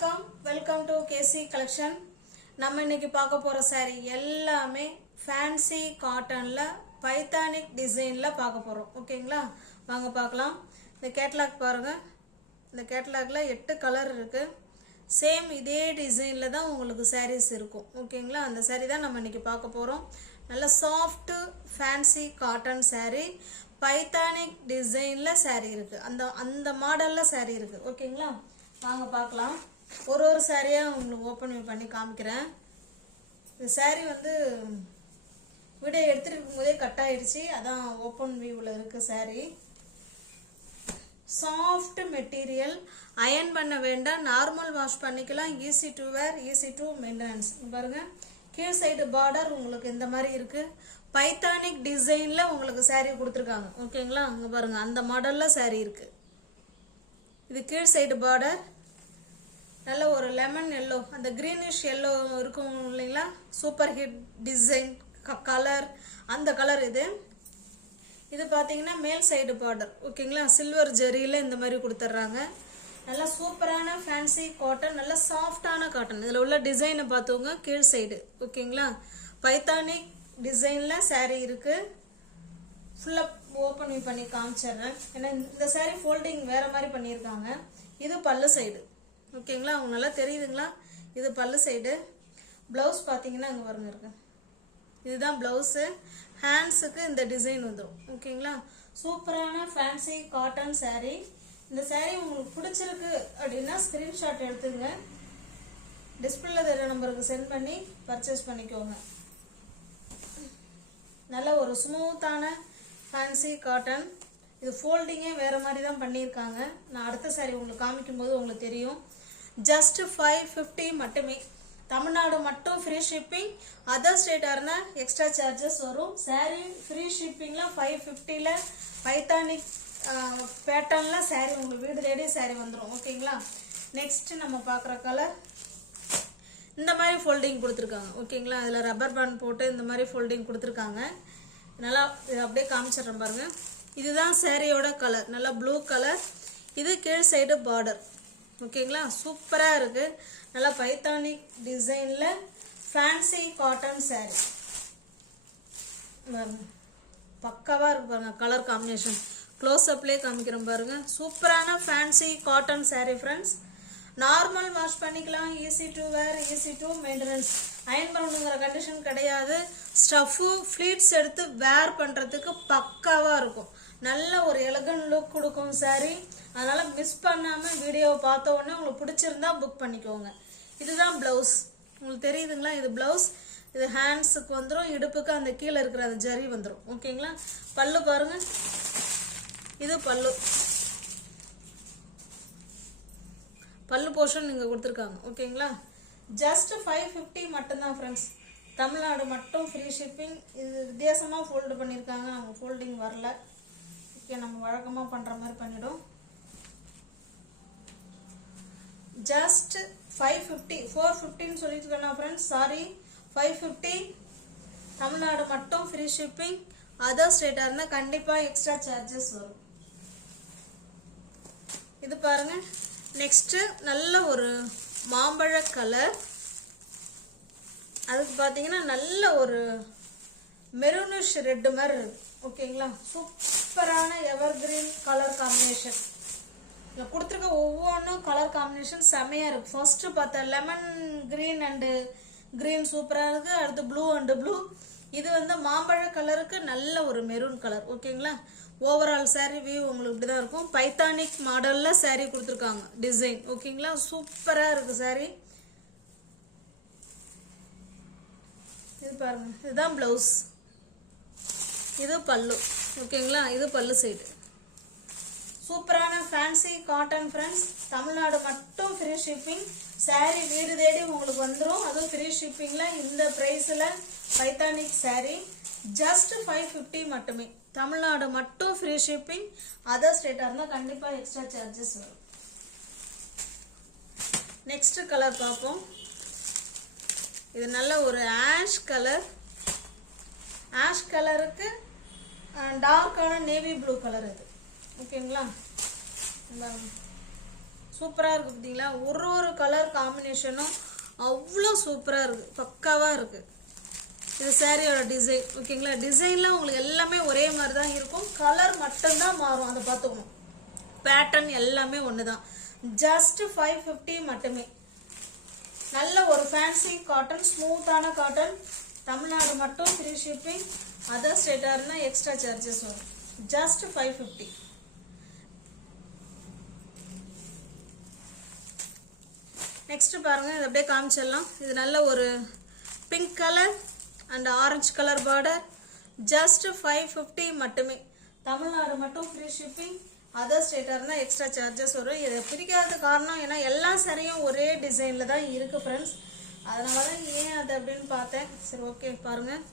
Welcome to KC collection. நம்ம இன்னைக்கு பார்க்க போற saree எல்லாமே ஃபேன்சி காட்டன்ல பைத்தானிக் டிசைன்ல பார்க்க போறோம். ஓகேங்களா, வாங்க பார்க்கலாம். இந்த கேட்டலாக் பாருங்க. இந்த கேட்டலாக்ல 8 கலர் இருக்கு. சேம் இதே டிசைன்ல தான் உங்களுக்கு sarees இருக்கும். ஓகேங்களா, அந்த saree தான் நம்ம இன்னைக்கு பார்க்க போறோம். நல்ல சாஃப்ட் ஃபேன்சி காட்டன் saree, பைத்தானிக் டிசைன்ல saree இருக்கு. அந்த மாடல்ல saree இருக்கு. ஓகேங்களா, வாங்க பார்க்கலாம். ஒரு சாரியா உங்களுக்கு ஓப்பன் பண்ணி காமிக்கிறேன். இந்த saree வந்து வீடியோ எடுத்துட்டு இருக்கும்போதே கட் ஆயிடுச்சு, அதான் ஓப்பன் வியூவில் இருக்கு. saree சாஃப்ட் மெட்டீரியல், அயன் பண்ண வேண்டாம், நார்மல் வாஷ் பண்ணிக்கலாம், easy to wear, easy to maintenance. பாருங்க, கீழ் சைடு பார்டர் உங்களுக்கு இந்த மாதிரி இருக்கு. பைத்தானிக் டிசைன்ல உங்களுக்கு saree கொடுத்துருக்காங்க. ஓகேங்களா, அங்க பாருங்க, அந்த மாடல்ல saree இருக்கு. இது கீழ் சைடு பார்டர், நல்ல ஒரு லெமன் எல்லோ, அந்த கிரீனிஷ் எல்லோ இருக்கும் இல்லைங்களா, சூப்பர் ஹிட் டிசைன் கலர், அந்த கலர் இது. இது பார்த்தீங்கன்னா மேல் சைடு பார்டர். ஓகேங்களா, சில்வர் ஜெரியில் இந்த மாதிரி கொடுத்துட்றாங்க. நல்லா சூப்பரான ஃபேன்சி காட்டன், நல்ல சாஃப்டான காட்டன். இதில் உள்ள டிசைனை பார்த்துவங்க, கீழ் சைடு. ஓகேங்களா, பைத்தானிக் டிசைனில் saree இருக்கு. ஃபுல்லாக ஓப்பன் பண்ணி காமிச்சிடுறேன். ஏன்னா இந்த saree ஃபோல்டிங் வேற மாதிரி பண்ணியிருக்காங்க. இது பல்லு சைடு. ஓகேங்களா, அவங்க நல்லா தெரியுதுங்களா, இது பல்லு சைடு. ப்ளவுஸ் பார்த்தீங்கன்னா அங்கே பாருங்க இருக்கு. இதுதான் ப்ளவுஸு. ஹேண்ட்ஸுக்கு இந்த டிசைன் வந்துடும். ஓகேங்களா, சூப்பரான ஃபேன்சி காட்டன் saree. இந்த saree உங்களுக்கு பிடிச்சிருக்கு அப்படின்னா ஸ்க்ரீன்ஷாட் எடுத்துங்க, டிஸ்பிளேல தெரிய நம்பருக்கு சென்ட் பண்ணி பர்ச்சேஸ் பண்ணிக்கோங்க. நல்ல ஒரு ஸ்மூத்தான ஃபேன்சி காட்டன். இது ஃபோல்டிங்கே வேற மாதிரி தான் பண்ணியிருக்காங்க. நான் அடுத்த saree உங்களுக்கு காமிக்கும் போது உங்களுக்கு தெரியும். ஜஸ்ட் 550 மட்டுமே. தமிழ்நாடு மட்டும் ஃப்ரீ ஷிப்பிங், அதர் ஸ்டேட்டாக இருந்தால் எக்ஸ்ட்ரா சார்ஜஸ் வரும். saree ஃப்ரீ ஷிப்பிங்கில் 550ல பைத்தானிக் பேட்டர்னில் saree உங்களுக்கு வீடு தேடி saree வந்துடும். ஓகேங்களா, நெக்ஸ்ட் நம்ம பார்க்குற கலர் இந்த மாதிரி ஃபோல்டிங் கொடுத்துருக்காங்க. ஓகேங்களா, அதில் ரப்பர் பேண்ட் போட்டு இந்த மாதிரி ஃபோல்டிங் கொடுத்துருக்காங்க. நல்லா இது அப்படியே காமிச்சிடுறேன் பாருங்க. இதுதான் சாரியோட கலர், நல்லா ப்ளூ கலர். இது கீழ் சைடு பார்டர். ஓகேங்களா, சூப்பராக இருக்கு. நல்லா பைத்தானிக் டிசைனில் ஃபேன்சி காட்டன் saree. பக்காவாக இருக்கு பாருங்க, கலர் காம்பினேஷன். க்ளோஸ் அப்லேயே காமிக்கிறேன் பாருங்க. சூப்பரான fancy cotton saree friends. Normal wash பண்ணிக்கலாம், easy to wear, easy to maintenance. Iron பண்ணணுங்கிற கண்டிஷன் கிடையாது. ஸ்டஃப்பு ஃப்ளீட்ஸ் எடுத்து வேர் பண்ணுறதுக்கு பக்காவாக இருக்கும். நல்ல ஒரு எலகன் லுக் கொடுக்கும் saree. அதனால மிஸ் பண்ணாமல் வீடியோவை பார்த்த உடனே உங்களுக்கு பிடிச்சிருந்தா புக் பண்ணிக்கோங்க. இதுதான் ப்ளவுஸ், உங்களுக்கு தெரியுதுங்களா, இது ப்ளவுஸ். இது ஹேண்ட்ஸுக்கு வந்துடும், இடுப்புக்கு அந்த கீழே இருக்கிற அந்த ஜரி வந்துடும். ஓகேங்களா, பல்லு பாருங்க, இது பல்லு. பல்லு போர்ஷன் இங்கே கொடுத்துருக்காங்க. ஓகேங்களா, ஜஸ்ட் 550 மட்டும்தான் ஃப்ரெண்ட்ஸ். தமிழ்நாடு மட்டும் ஃப்ரீ ஷிப்பிங். இது வித்தியாசமாக ஃபோல்டு பண்ணியிருக்காங்க, நம்ம ஃபோல்டிங் வரல. ஓகே, நம்ம வழக்கமாக பண்ணுற மாதிரி பண்ணிடும். ஜஸ்ட் 550, 450 சொல்லிட்டு இருக்கேன் ஃப்ரெண்ட்ஸ், சாரி, 550. தமிழ்நாடு மட்டும் ஃப்ரீ ஷிப்பிங், அதர் ஸ்டேட்டாக இருந்தால் கண்டிப்பாக எக்ஸ்ட்ரா சார்ஜஸ் வரும். இது பாருங்க. நெக்ஸ்ட்டு நல்ல ஒரு மாம்பழ கலர். அதுக்கு பார்த்தீங்கன்னா நல்ல ஒரு மெரூனிஷ் ரெட் மாதிரி இருக்கு. ஓகேங்களா, சூப்பரான எவர் கிரீன் கலர் காம்பினேஷன். இதில் கொடுத்துருக்க ஒவ்வொன்றும் கலர் காம்பினேஷன் செமையாக இருக்குது. ஃபர்ஸ்ட்டு பார்த்தா லெமன் கிரீன் அண்டு கிரீன் சூப்பராக இருக்குது. அடுத்து ப்ளூ அண்டு ப்ளூ. இது வந்து மாம்பழ கலருக்கு நல்ல ஒரு மெரூன் கலர். ஓகேங்களா, ஓவரால் saree வியூ உங்களுக்கு இப்படி தான் இருக்கும். பைத்தானிக் மாடலில் saree கொடுத்துருக்காங்க டிசைன். ஓகேங்களா, சூப்பராக இருக்குது saree. இது பாருங்க, இதுதான் ப்ளவுஸ், இது பல்லு. ஓகேங்களா, இது பல்லு சைடு. சூப்பரான ஃபேன்சி காட்டன் ஃப்ரெண்ட்ஸ். தமிழ்நாடு மட்டும் ஃப்ரீ ஷிப்பிங். saree வீடு தேடி உங்களுக்கு வந்துடும், அதுவும் ஃப்ரீ ஷிப்பிங்கில். இந்த ப்ரைஸில் பைத்தானிக் saree ஜஸ்ட் 550 மட்டுமே. தமிழ்நாடு மட்டும் ஃப்ரீ ஷிப்பிங், அதர் ஸ்டேட்டாக இருந்தால் கண்டிப்பாக எக்ஸ்ட்ரா சார்ஜஸ் வரும். நெக்ஸ்ட் கலர் பார்ப்போம். இது நல்ல ஒரு ஆஷ் கலர். ஆஷ் கலருக்கு டார்க்கான நேவி ப்ளூ கலர் இது. ஓகேங்களா, சூப்பராக இருக்குது பார்த்தீங்களா? ஒரு கலர் காம்பினேஷனும் அவ்வளோ சூப்பராக இருக்குது, பக்காவாக இருக்குது. இது சாரியோட டிசைன். ஓகேங்களா? டிசைன்லாம் உங்களுக்கு எல்லாமே ஒரே மாதிரி தான் இருக்கும், கலர் மட்டும்தான் மாறும், அதை பார்த்துக்கணும். பேட்டர்ன் எல்லாமே ஒன்று தான். ஜஸ்ட் 550 மட்டுமே. நல்ல ஒரு ஃபேன்சி காட்டன், ஸ்மூத்தான காட்டன். தமிழ்நாடு மட்டும் ஃப்ரீ ஷிப்பிங். அதர் ஸ்டேட்டாக இருந்தால் எக்ஸ்ட்ரா சார்ஜஸ் வரும். ஜஸ்ட் 550. நெக்ஸ்ட் பாருங்க, இது அப்படியே காமிச்சிடலாம். இது நல்ல ஒரு pink colour and orange colour border. Just 550 மட்டுமே. தமிழ்நாடு மட்டும் ஃப்ரீ ஷிப்பிங். அதர் ஸ்டேட்டாக இருந்தால் எக்ஸ்ட்ரா சார்ஜஸ் வரும். இதை பிரிக்காத காரணம் ஏன்னா எல்லா சாரியும் ஒரே டிசைனில் தான் இருக்குது ஃப்ரெண்ட்ஸ். அதனால தான் ஏன் அது அப்படின்னு பார்த்தேன். சரி, ஓகே, பாருங்கள்,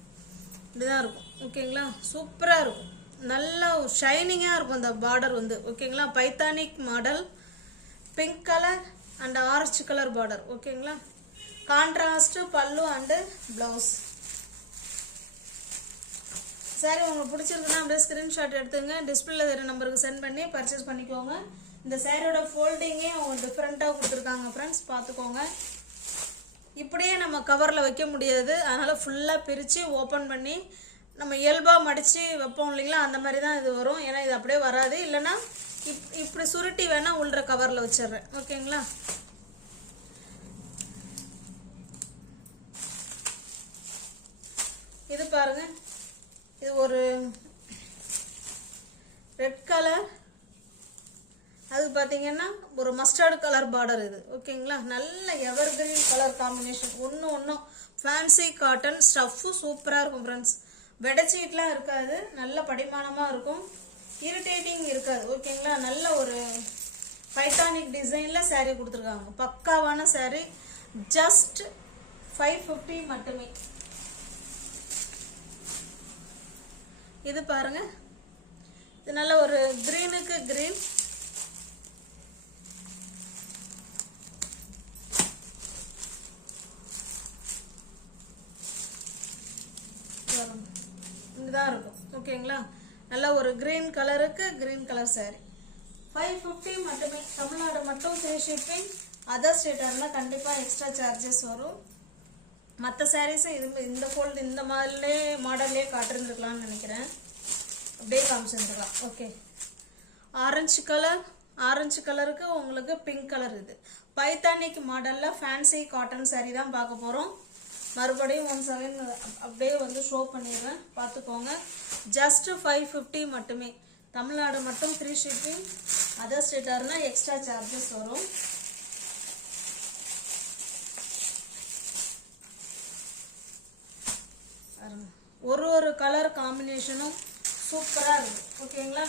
இப்படிதான் இருக்கும். ஓகேங்களா? சூப்பராக இருக்கும், நல்லா ஷைனிங்காக இருக்கும் இந்த பார்டர் வந்து. ஓகேங்களா? பைத்தானிக் model, pink colour and orange colour border. ஓகேங்களா? கான்ட்ராஸ்ட் பல்லு அண்டு ப்ளவுஸ். சாரி உங்களுக்கு பிடிச்சிருக்குன்னா அப்படியே ஸ்க்ரீன்ஷாட் எடுத்துங்க, டிஸ்பிளேல இருக்கிற நம்பருக்கு சென்ட் பண்ணி பர்ச்சேஸ் பண்ணிக்கோங்க. இந்த சாரியோட ஃபோல்டிங்கே அவங்க டிஃப்ரெண்ட்டாக கொடுத்துருக்காங்க ஃப்ரெண்ட்ஸ், பார்த்துக்கோங்க. இப்படியே நம்ம கவரில் வைக்க முடியாது, அதனால் ஃபுல்லாக பிரித்து ஓப்பன் பண்ணி நம்ம இயல்பாக மடித்து வைப்போம் இல்லைங்களா, அந்த மாதிரி தான் இது வரும். ஏன்னா இது அப்படியே வராது. இல்லைன்னா இப்படி சுருட்டி வேணால் உள்ள கவரில் வச்சிடுறேன். ஓகேங்களா? இது பாருங்க, இது ஒரு ரெட் கலர், அது பார்த்தீங்கன்னா ஒரு மஸ்டர்டு கலர் பார்டர் இது. ஓகேங்களா? நல்ல எவர் கிரீன் கலர் காம்பினேஷன். ஒன்றும் ஃபேன்சி காட்டன் ஸ்டஃப்பு சூப்பராக இருக்கும் ஃப்ரெண்ட்ஸ். பெடஷீட்லாம் இருக்காது, நல்ல படிமானமாக இருக்கும், இரிட்டேட்டிங் இருக்காது. ஓகேங்களா? நல்ல ஒரு பைத்தானிக் டிசைனில் சாரீ கொடுத்துருக்காங்க, பக்காவான சாரீ. ஜஸ்ட் 550 மட்டுமே. இது பாருங்க, இது நல்ல ஒரு கிரீனுக்கு கிரீன். இதுதான் இருக்கும். ஓகேங்களா? நல்ல ஒரு கிரீன் கலருக்கு கிரீன் கலர் சாரி. 550 மட்டுமே. தமிழ்நாடு மட்டும் ஃப்ரீ ஷிப்பிங். அதர் ஸ்டேட்டாக இருந்தால் கண்டிப்பாக எக்ஸ்ட்ரா சார்ஜஸ் வரும். மற்ற சாரீஸும் இது இந்த ஃபோல்டு இந்த மாடல்லே காட்டிருந்துருக்கலாம்னு நினைக்கிறேன், அப்படியே காமிச்சிருந்துருக்கலாம். ஓகே, ஆரஞ்சு கலருக்கு உங்களுக்கு பிங்க் கலர். இது பைத்தானிக் மாடலில் ஃபேன்சி காட்டன் சாரீ தான் பார்க்க போகிறோம். மறுபடியும் 1 செகண்ட் அப்படியே வந்து ஷோ பண்ணிடுறேன், பார்த்துக்கோங்க. ஜஸ்ட் 550 மட்டுமே. தமிழ்நாடு மட்டும் ஃப்ரீ ஷிப்பிங். அதர் ஸ்டேட்டாக இருந்தால் எக்ஸ்ட்ரா சார்ஜஸ் வரும். ஒரு கலர் காம்பினேஷனும் சூப்பராக இருக்குது. ஓகேங்களா?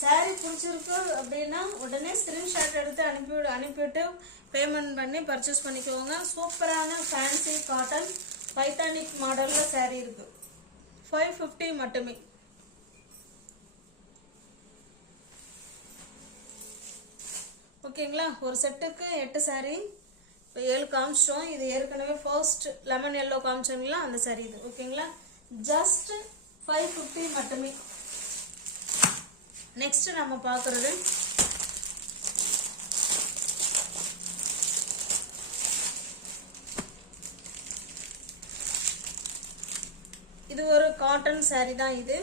சாரீ பிடிச்சிருக்கு அப்படின்னா உடனே ஸ்க்ரீன்ஷாட் எடுத்து அனுப்பிவிட்டு பேமெண்ட் பண்ணி பர்ச்சேஸ் பண்ணிக்கோங்க. சூப்பரான ஃபேன்சி காட்டன் பைத்தானிக் மாடலில் சாரீ இருக்குது. 550 மட்டுமே. ஓகேங்களா? ஒரு செட்டுக்கு 8 சாரீ. இப்போ 7 காமிச்சிட்டோம். இது ஏற்கனவே ஃபர்ஸ்ட் லெமன் எல்லோ காமிச்சோங்களா, அந்த சாரீ இது. ஓகேங்களா? ஜஸ்ட் 550 மட்டுமே. நெக்ஸ்ட் நம்ம பார்க்குறது இது ஒரு காட்டன் சாரீ தான். இது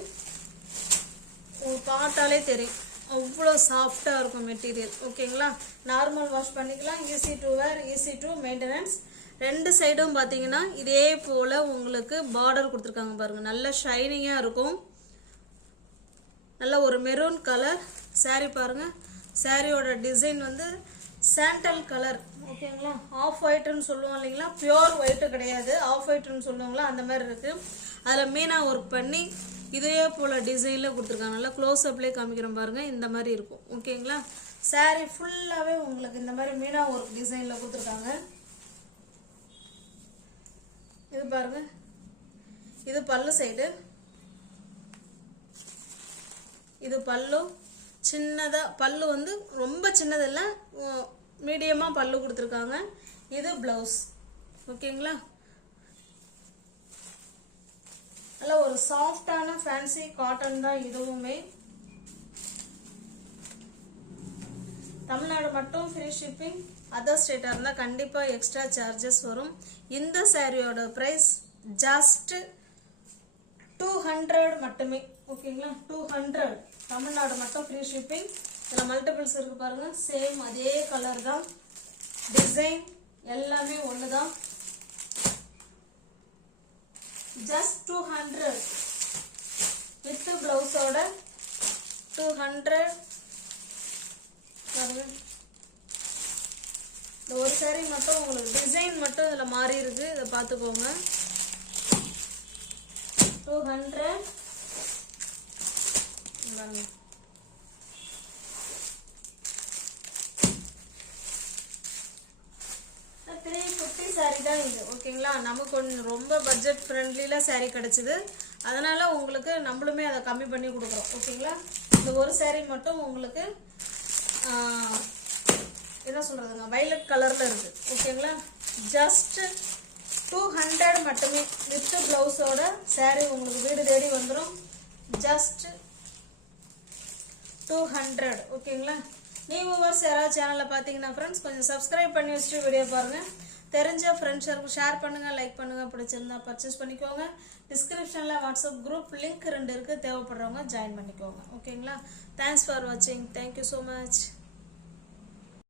உங்களுக்கு பார்த்தாலே தெரியும், அவ்வளோ சாஃப்டாக இருக்கும் மெட்டீரியல். ஓகேங்களா? நார்மல் வாஷ் பண்ணிக்கலாம், easy to wear, easy to maintenance. ரெண்டு சைடும் பார்த்தீங்கன்னா இதே போல் உங்களுக்கு பார்டர் கொடுத்துருக்காங்க பாருங்கள், நல்ல ஷைனிங்காக இருக்கும். நல்ல ஒரு மெரூன் கலர் சாரீ பாருங்கள். சாரியோட டிசைன் வந்து சாண்டல் கலர். ஓகேங்களா? ஆஃப் ஒயிட்டுன்னு சொல்லுவோம் இல்லைங்களா, பியோர் ஒயிட்டு கிடையாது, ஆஃப் ஒயிட்டுன்னு சொல்லுவாங்களா, அந்த மாதிரி இருக்குது. அதில் மீனா ஒர்க் பண்ணி இதே போல் டிசைனில் கொடுத்துருக்காங்க. நல்லா க்ளோஸ் அப்லேயே காமிக்கிறோம் பாருங்கள், இந்த மாதிரி இருக்கும். ஓகேங்களா? சாரீ ஃபுல்லாகவே உங்களுக்கு இந்த மாதிரி மீனா ஒர்க் டிசைனில் கொடுத்துருக்காங்க. இது பாருங்கள், இது பல்லு சைடு. இது பல்லு சின்னதாக, பல்லு வந்து ரொம்ப சின்னதில்லை, மீடியமாக பல்லு கொடுத்துருக்காங்க. இது ப்ளவுஸ். ஓகேங்களா? நல்ல ஒரு சாஃப்டான ஃபேன்சி காட்டன் தான் இதுவுமே. தமிழ்நாடு மட்டும் ஃப்ரீ ஷிப்பிங், அதர் ஸ்டேட்டாக இருந்தால் கண்டிப்பாக எக்ஸ்ட்ரா சார்ஜஸ் வரும். இந்த சாரியோட ப்ரைஸ் ஜஸ்ட் 200 மட்டுமே. ஓகேங்களா, 200. தமிழ்நாடு மட்டும் ஃப்ரீ ஷிப்பிங். இதில் மல்டிபிள்ஸ் இருக்கு பாருங்க, சேம் அதே கலர் தான், டிசைன் எல்லாமே ஒன்று தான். ஜஸ்ட் 200 வித் பிளவுஸோட 200 பாருங்க. இந்த ஒரு சாரி மட்டும் உங்களுக்கு டிசைன் மட்டும் இதில் மாறி இருக்கு, இதை பார்த்துக்கோங்க. 200 350 சாரி தான் இது. ஓகேங்களா, நமக்கு கொஞ்சம் ரொம்ப பட்ஜெட் ஃப்ரெண்ட்லியில சாரி கிடைச்சிது, அதனால உங்களுக்கு நம்மளுமே அதை கம்மி பண்ணி கொடுக்குறோம். ஓகேங்களா, இந்த ஒரு சாரி மட்டும் உங்களுக்கு என்ன சொல்றதுங்க, வயலட் கலர்ல இருக்கு. ஓகேங்களா, ஜஸ்ட் 200 மட்டுமே வித் பிளவுஸோட சாரி உங்களுக்கு வீடு தேடி வந்துடும். ஜஸ்ட் 200. ஓகேங்களா, நியூ வியூவர்ஸ் யாராவது சேனலில் பார்த்தீங்கன்னா ஃப்ரெண்ட்ஸ் கொஞ்சம் சப்ஸ்கிரைப் பண்ணி வச்சுட்டு வீடியோ பாருங்கள். தெரிஞ்ச ஃப்ரெண்ட்ஸுக்கு ஷேர் பண்ணுங்கள், லைக் பண்ணுங்கள், பிடிச்சிருந்தா பர்ச்சேஸ் பண்ணிக்கோங்க. டிஸ்கிரிப்ஷனில் வாட்ஸ்அப் குரூப் லிங்க் 2 இருக்குது, தேவைப்படுறவங்க ஜாயின் பண்ணிக்கோங்க. ஓகேங்களா, தேங்க்ஸ் ஃபார் வாட்சிங். Thank you so much.